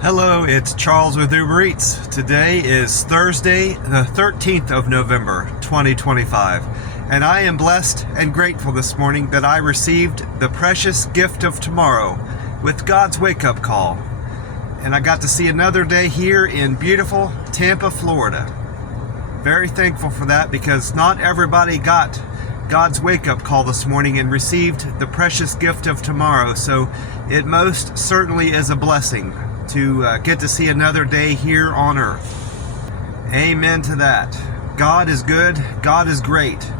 Hello, it's Charles with Uber Eats. Today is Thursday, the 13th of November, 2025, and I am blessed and grateful this morning that I received the precious gift of tomorrow with God's wake-up call. And I got to see another day here in beautiful Tampa, Florida. Very thankful for that because not everybody got God's wake-up call this morning and received the precious gift of tomorrow, so it most certainly is a blessing to get to see another day here on earth. Amen to that. God is good. God is great.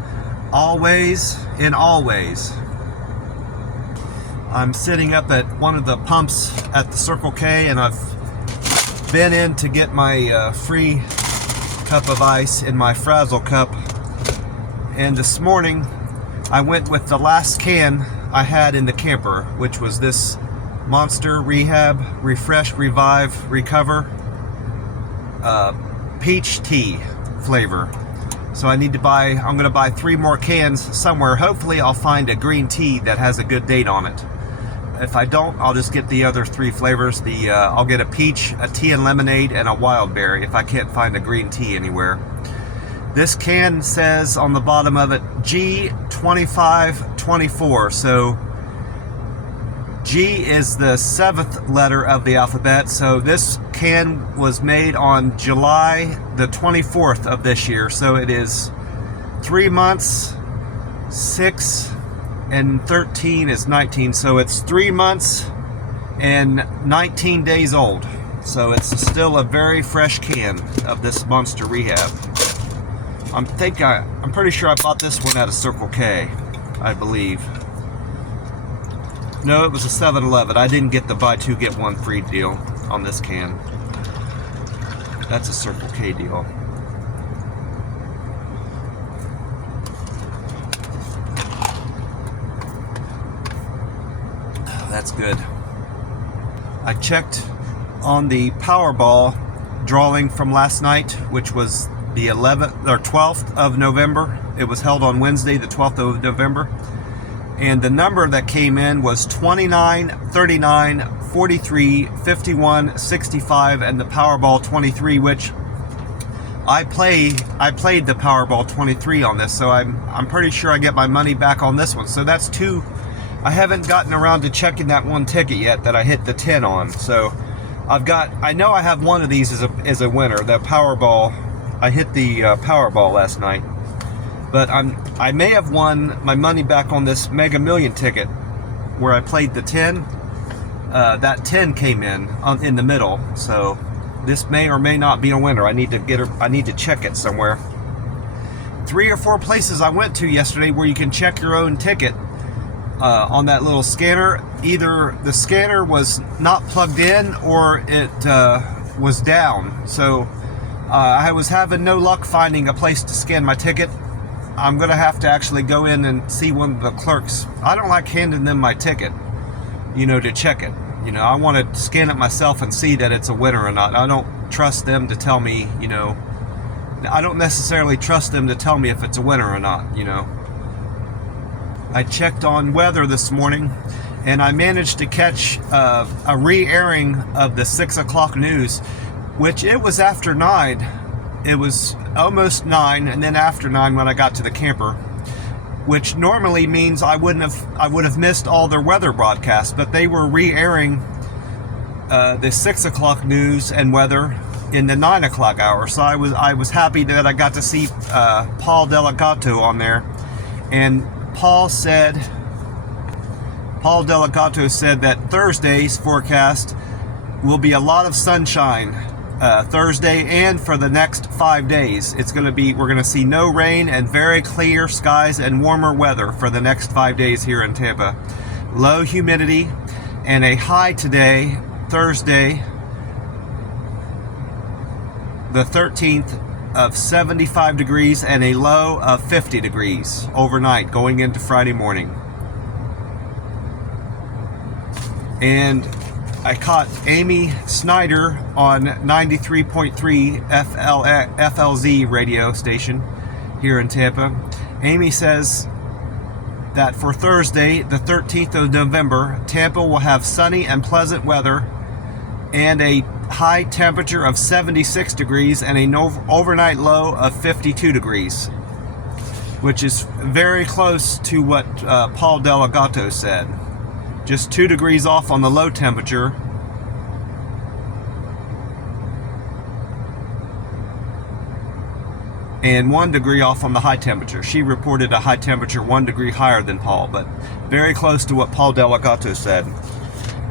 Always, in all ways. I'm sitting up at one of the pumps at the Circle K, and I've been in to get my free cup of ice in my Frazzle cup. And this morning, I went with the last can I had in the camper, which was this Monster Rehab Refresh Revive Recover peach tea flavor. So I'm going to buy 3 more cans somewhere. Hopefully I'll find a green tea that has a good date on it. If I don't, I'll just get the other 3 flavors. I'll get a peach, a tea and lemonade, and a wild berry if I can't find a green tea anywhere. This can says on the bottom of it G2524, so G is the 7th letter of the alphabet, so this can was made on July the 24th of this year, so it is 3 months, 6 and 13 is 19, so it's 3 months and 19 days old. So it's still a very fresh can of this Monster Rehab. I'm pretty sure I bought this one at a Circle K, I believe. No, it was a 7-Eleven. I didn't get the buy 2 get 1 free deal on this can. That's a Circle K deal. That's good. I checked on the Powerball drawing from last night, which was the 11th or 12th of November. It was held on Wednesday, the 12th of November. And the number that came in was 29, 39, 43, 51, 65, and the Powerball 23, which I played the Powerball 23 on this, so I'm pretty sure I get my money back on this one. So that's 2. I haven't gotten around to checking that one ticket yet that I hit the 10 on. So I know I have one of these as a winner, the Powerball. I hit the Powerball last night. But I may have won my money back on this Mega Million ticket where I played the 10. That 10 came in the middle, so this may or may not be a winner. I need to check it somewhere. 3 or 4 places I went to yesterday where you can check your own ticket on that little scanner. Either the scanner was not plugged in or it was down. So I was having no luck finding a place to scan my ticket. I'm going to have to actually go in and see one of the clerks. I don't like handing them my ticket, to check it. I want to scan it myself and see that it's a winner or not. I don't trust them to tell me, I don't necessarily trust them to tell me if it's a winner or not, I checked on weather this morning, and I managed to catch a re-airing of the 6 o'clock news, which it was after 9. It was almost 9, and then after 9 when I got to the camper, which normally means I would have missed all their weather broadcasts, but they were re-airing the 6 o'clock news and weather in the 9 o'clock hour. So I was happy that I got to see Paul Delegato on there, and Paul Delegato said that Thursday's forecast will be a lot of sunshine. Thursday and for the next 5 days. We're going to see no rain and very clear skies and warmer weather for the next 5 days here in Tampa. Low humidity and a high today, Thursday, the 13th, of 75 degrees and a low of 50 degrees overnight going into Friday morning. And I caught Amy Snyder on 93.3 FLZ radio station here in Tampa. Amy says that for Thursday, the 13th of November, Tampa will have sunny and pleasant weather and a high temperature of 76 degrees and an overnight low of 52 degrees, which is very close to what Paul Delegato said. Just 2 degrees off on the low temperature. And 1 degree off on the high temperature. She reported a high temperature 1 degree higher than Paul, but very close to what Paul Delegato said.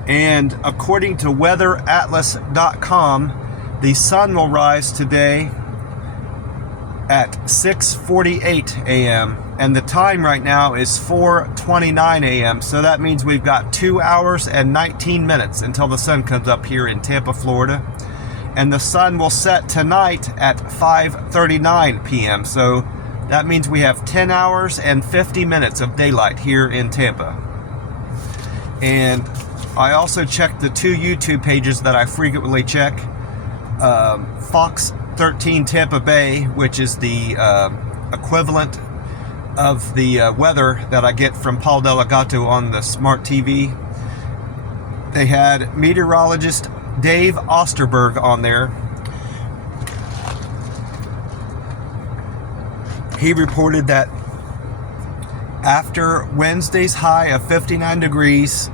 And according to weatheratlas.com, the sun will rise today at 6:48 a.m. and the time right now is 4:29 a.m. So that means we've got 2 hours and 19 minutes until the sun comes up here in Tampa, Florida. And the sun will set tonight at 5:39 p.m. So that means we have 10 hours and 50 minutes of daylight here in Tampa. And I also checked the 2 YouTube pages that I frequently check. Fox 13 Tampa Bay, which is the equivalent of the weather that I get from Paul Delegato on the smart TV. They had meteorologist Dave Osterberg on there. He reported that after Wednesday's high of 59 degrees,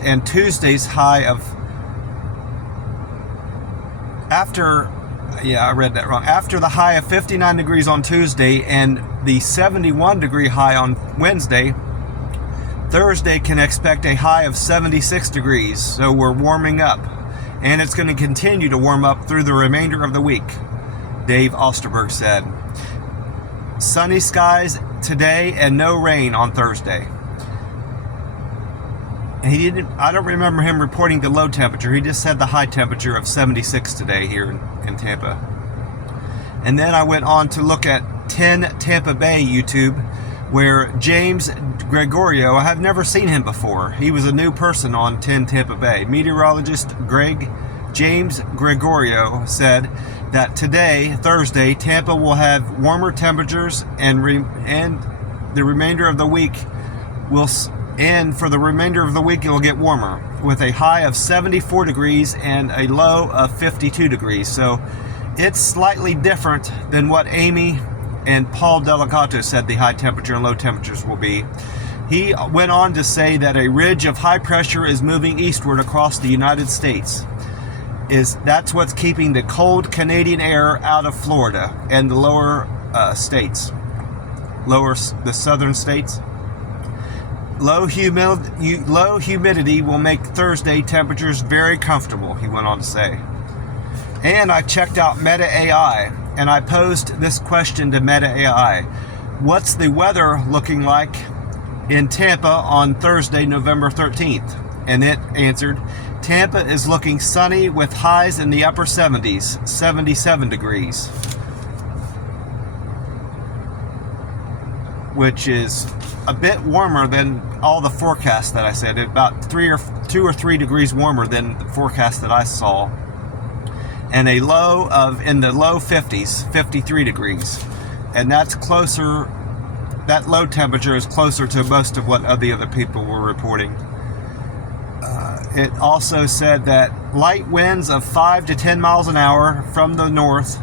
and Tuesday's high of after the high of 59 degrees on Tuesday and the 71 degree high on Wednesday, Thursday can expect a high of 76 degrees. So we're warming up, and it's going to continue to warm up through the remainder of the week, Dave Osterberg said. Sunny skies today and no rain on Thursday. And I don't remember him reporting the low temperature. He just said the high temperature of 76 today here in Tampa. And then I went on to look at 10 Tampa Bay YouTube, where James Gregorio, I have never seen him before. He was a new person on 10 Tampa Bay. Meteorologist James Gregorio said that today, Thursday, Tampa will have warmer temperatures and the remainder of the week it will get warmer, with a high of 74 degrees and a low of 52 degrees. So it's slightly different than what Amy and Paul Delegato said the high temperature and low temperatures will be. He went on to say that a ridge of high pressure is moving eastward across the United States. That's what's keeping the cold Canadian air out of Florida and the the southern states. Low humidity will make Thursday temperatures very comfortable, he went on to say. And I checked out Meta AI, and I posed this question to Meta AI. What's the weather looking like in Tampa on Thursday, November 13th? And it answered, Tampa is looking sunny with highs in the upper 70s, 77 degrees. Which is a bit warmer than all the forecasts that I said, about 2 or 3 degrees warmer than the forecast that I saw. And a low of in the low 50s, 53 degrees. And that's closer, that low temperature is closer to most of what the other people were reporting. It also said that light winds of 5 to 10 miles an hour from the north,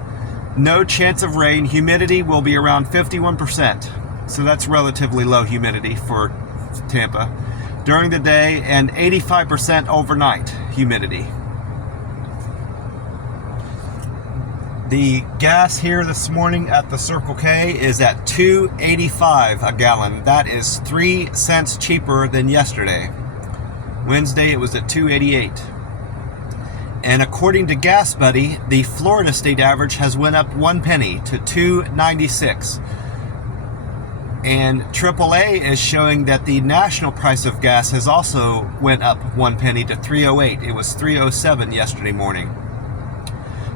no chance of rain, humidity will be around 51%. So that's relatively low humidity for Tampa during the day, and 85% overnight humidity. The gas here this morning at the Circle K is at $2.85 a gallon. That is 3 cents cheaper than yesterday. Wednesday it was at $2.88. And according to Gas Buddy, the Florida state average has went up 1 penny to $2.96. And AAA is showing that the national price of gas has also went up 1 penny to $3.08. It was $3.07 yesterday morning.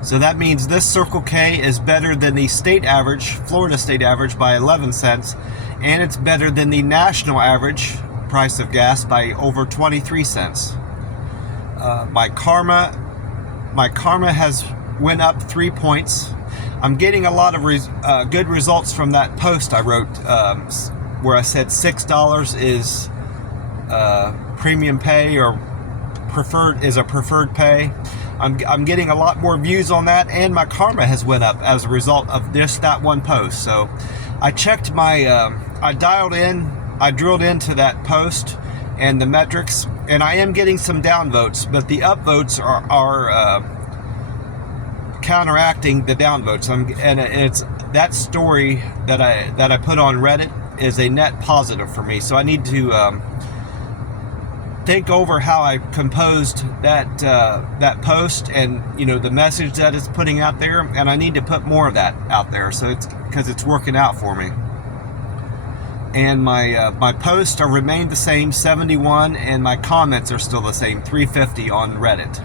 So that means this Circle K is better than the state average, Florida state average, by 11 cents, and it's better than the national average price of gas by over 23 cents. My Karma has went up 3 points. I'm getting a lot of good results from that post I wrote where I said $6 is premium pay or preferred pay. I'm getting a lot more views on that, and my karma has went up as a result of that one post. So I checked I drilled into that post and the metrics, and I am getting some downvotes, but the upvotes are counteracting the downvotes. And it's that story that I put on Reddit is a net positive for me. So I need to think over how I composed that post, and the message that it's putting out there, and I need to put more of that out there. So it's because it's working out for me. And my posts are remained the same, 71, and my comments are still the same, 350 on Reddit.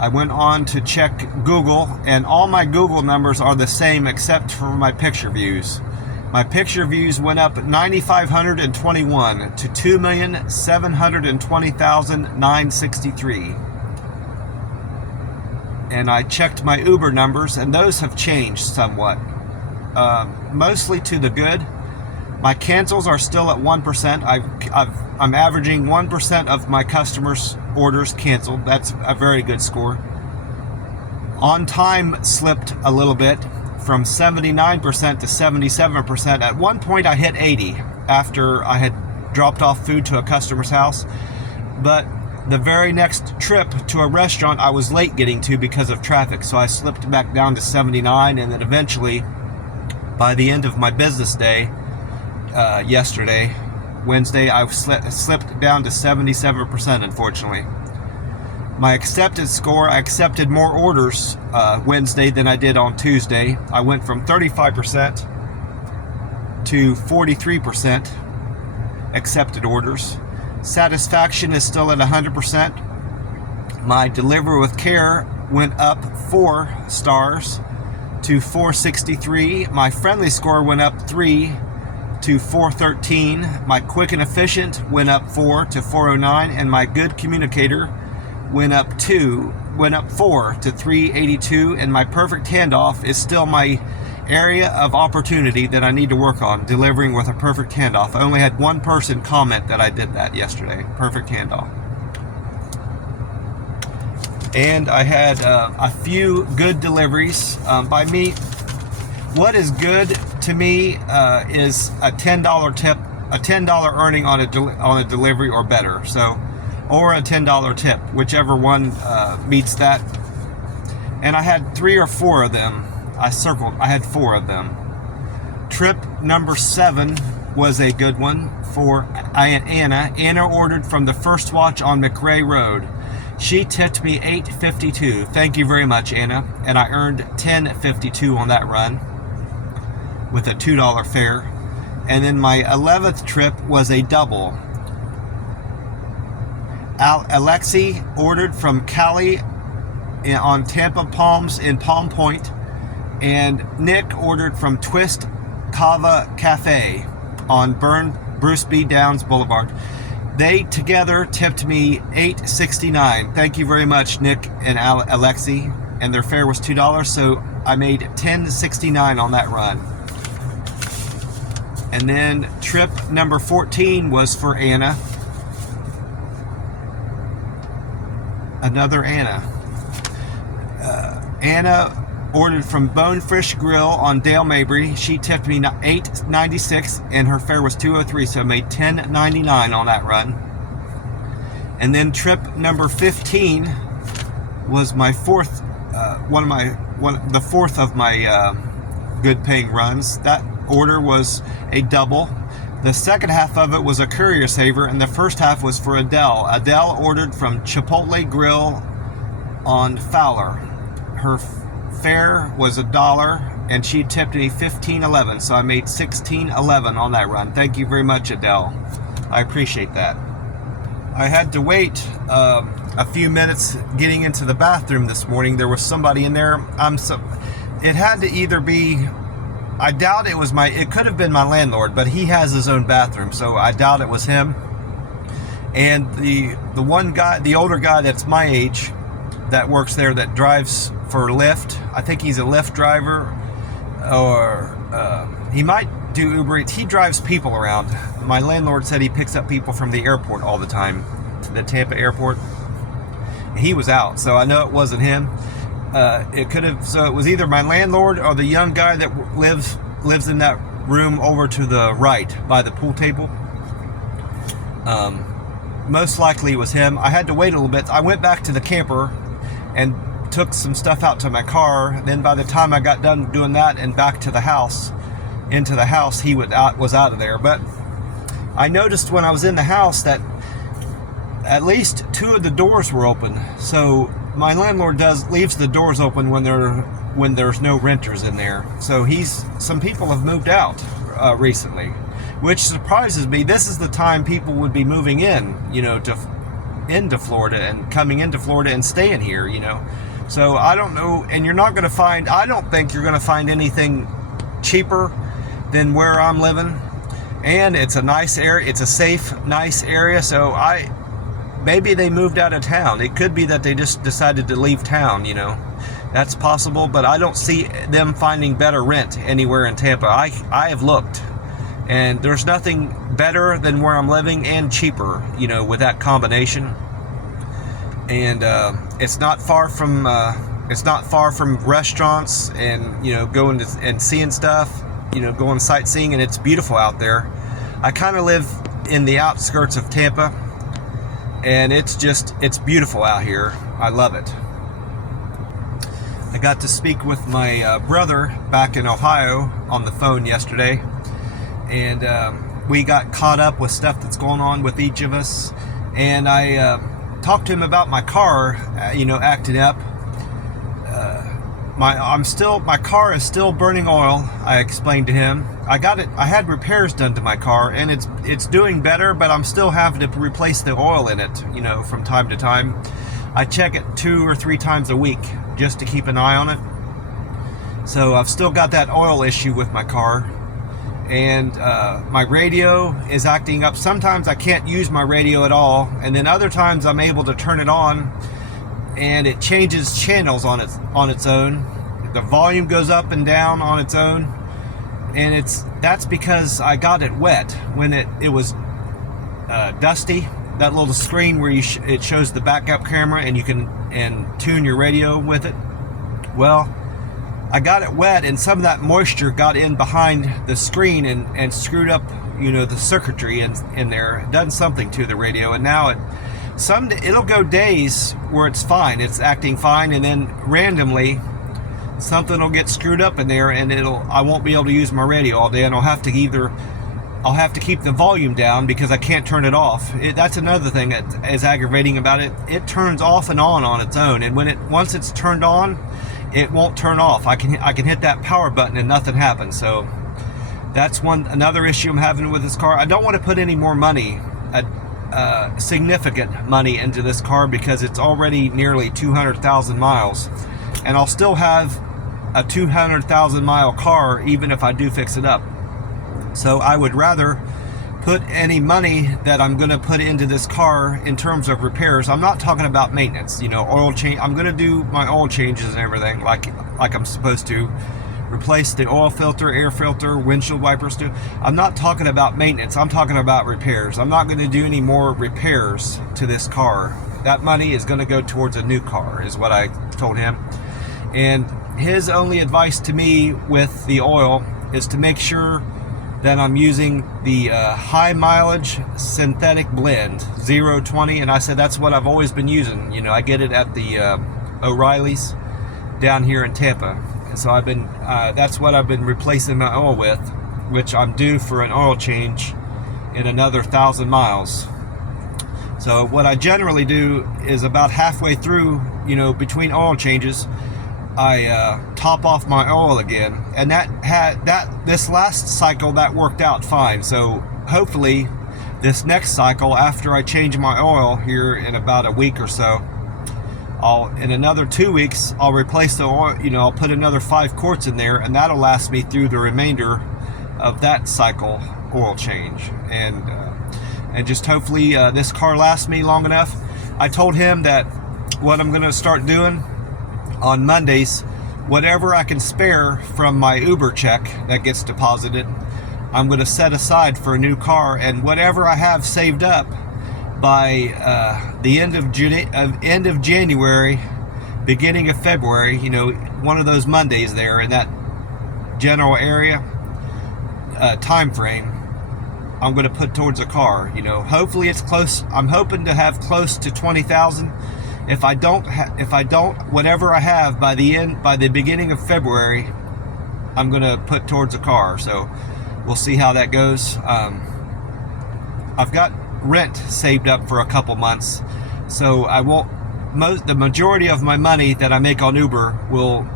I went on to check Google, and all my Google numbers are the same except for my picture views. My picture views went up 9,521 to 2,720,963. And I checked my Uber numbers, and those have changed somewhat, mostly to the good. My cancels are still at 1%. I'm averaging 1% of my customers' orders canceled. That's a very good score. On time slipped a little bit from 79% to 77%. At one point I hit 80 after I had dropped off food to a customer's house. But the very next trip to a restaurant I was late getting to because of traffic. So I slipped back down to 79, and then eventually by the end of my business day, yesterday, Wednesday, I slipped down to 77%, unfortunately. My accepted score, I accepted more orders Wednesday than I did on Tuesday. I went from 35% to 43% accepted orders. Satisfaction is still at 100%. My delivery with care went up 4 stars to 463. My friendly score went up 3 to 413. My quick and efficient went up 4 to 409, and my good communicator went up 4 to 382, and my perfect handoff is still my area of opportunity that I need to work on, delivering with a perfect handoff. I only had one person comment that I did that yesterday. Perfect handoff. And I had a few good deliveries by me. What is good to me is a $10 tip, a $10 earning on a delivery or better. So, or a $10 tip, whichever one meets that. And I had 3 or 4 of them. I had 4 of them. Trip number 7 was a good one for Anna. Anna ordered from the First Watch on McRae Road. She tipped me $8.52. Thank you very much, Anna. And I earned $10.52 on that run with a $2 fare. And then my 11th trip was a double. Alexi ordered from Cali on Tampa Palms in Palm Point, and Nick ordered from Twist Cava Cafe on Bruce B. Downs Boulevard. They together tipped me $8.69. Thank you very much, Nick and Alexi, and their fare was $2, so I made $10.69 on that run. And then trip number 14 was for Anna. Another Anna. Anna ordered from Bonefish Grill on Dale Mabry. She tipped me $8.96, and her fare was $2.03, so I made $10.99 on that run. And then trip number 15 was my fourth, the fourth of my good paying runs. That order was a double. The second half of it was a courier saver, and the first half was for Adele. Adele ordered from Chipotle Grill on Fowler. Her fare was $1, and she tipped me $15.11, so I made $16.11 on that run. Thank you very much, Adele. I appreciate that. I had to wait a few minutes getting into the bathroom this morning. There was somebody in there. It had to either be, I doubt it was it could have been my landlord, but he has his own bathroom, so I doubt it was him. And the one guy, the older guy that's my age, that works there, that drives for Lyft. I think he's a Lyft driver, or he might do Uber Eats. He drives people around. My landlord said he picks up people from the airport all the time, the Tampa airport. He was out, so I know it wasn't him. It could have. So it was either my landlord or the young guy that lives in that room over to the right by the pool table. Most likely it was him. I had to wait a little bit. I went back to the camper and took some stuff out to my car. Then by the time I got done doing that and back to the house, into the house, he was out of there. But I noticed when I was in the house that at least 2 of the doors were open. So my landlord leaves the doors open when there's no renters in there. So some people have moved out recently, which surprises me. This is the time people would be moving in, into Florida and coming into Florida and staying here, So I don't know, and I don't think you're going to find anything cheaper than where I'm living. And it's a nice area. It's a safe, nice area. So maybe they moved out of town. It could be that they just decided to leave town, That's possible, but I don't see them finding better rent anywhere in Tampa. I have looked, and there's nothing better than where I'm living and cheaper, with that combination. And it's not far from restaurants and going and seeing stuff, going sightseeing, and it's beautiful out there. I kind of live in the outskirts of Tampa, and it's beautiful out here. I love it. I got to speak with my brother back in Ohio on the phone yesterday, and we got caught up with stuff that's going on with each of us, and I talked to him about my car, acting up. My car is still burning oil. I explained to him. I had repairs done to my car, and it's doing better, but I'm still having to replace the oil in it, from time to time. I check it 2 or 3 times a week just to keep an eye on it. So I've still got that oil issue with my car. And my radio is acting up. Sometimes I can't use my radio at all, and then other times I'm able to turn it on and it changes channels on its own. The volume goes up and down on its own, and that's because I got it wet when it was dusty. That little screen where it shows the backup camera and you can tune your radio with it. Well, I got it wet, and some of that moisture got in behind the screen and screwed up, the circuitry in there, done something to the radio, and now it'll go days where it's fine, it's acting fine, and then randomly something will get screwed up in there, and I won't be able to use my radio all day, and I'll have to keep the volume down because I can't turn it off. That's another thing that is aggravating about it. It turns off and on its own, and once it's turned on, it won't turn off. I can hit that power button and nothing happens. So that's another issue I'm having with this car. I don't want to put any more money, significant money, into this car because it's already nearly 200,000 miles, and I'll still have a 200,000 mile car even if I do fix it up. So I would rather put any money that I'm going to put into this car in terms of repairs. I'm not talking about maintenance, oil change. I'm going to do my oil changes and everything like I'm supposed to. Replace the oil filter, air filter, windshield wipers too. I'm not talking about maintenance. I'm talking about repairs. I'm not going to do any more repairs to this car. That money is going to go towards a new car, is what I told him. And his only advice to me with the oil is to make sure that I'm using the high mileage synthetic blend 020, and I said that's what I've always been using. I get it at the O'Reilly's down here in Tampa. So that's what I've been replacing my oil with, which I'm due for an oil change in another 1,000 miles. So what I generally do is about halfway through, between oil changes, I top off my oil again, and this last cycle that worked out fine. So hopefully this next cycle, after I change my oil here in about a week or so, in another 2 weeks, I'll replace the oil. I'll put another 5 quarts in there, and that'll last me through the remainder of that cycle oil change, and just hopefully this car lasts me long enough. I told him that what I'm going to start doing on Mondays, whatever I can spare from my Uber check that gets deposited, I'm going to set aside for a new car, and whatever I have saved up by the end of January, beginning of February, you know, one of those Mondays there in that general area time frame, I'm going to put towards a car. You know, hopefully it's close. I'm hoping to have close to 20,000. If I don't, whatever I have by the beginning of February, I'm going to put towards a car. So we'll see how that goes. I've got rent saved up for a couple months, so I won't. The majority of my money that I make on Uber will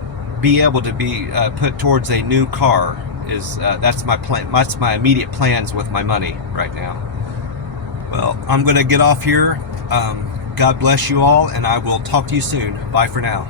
be able to be put towards a new car. That's my plan. That's my immediate plans with my money right now. Well, I'm going to get off here. God bless you all, and I will talk to you soon. Bye for now.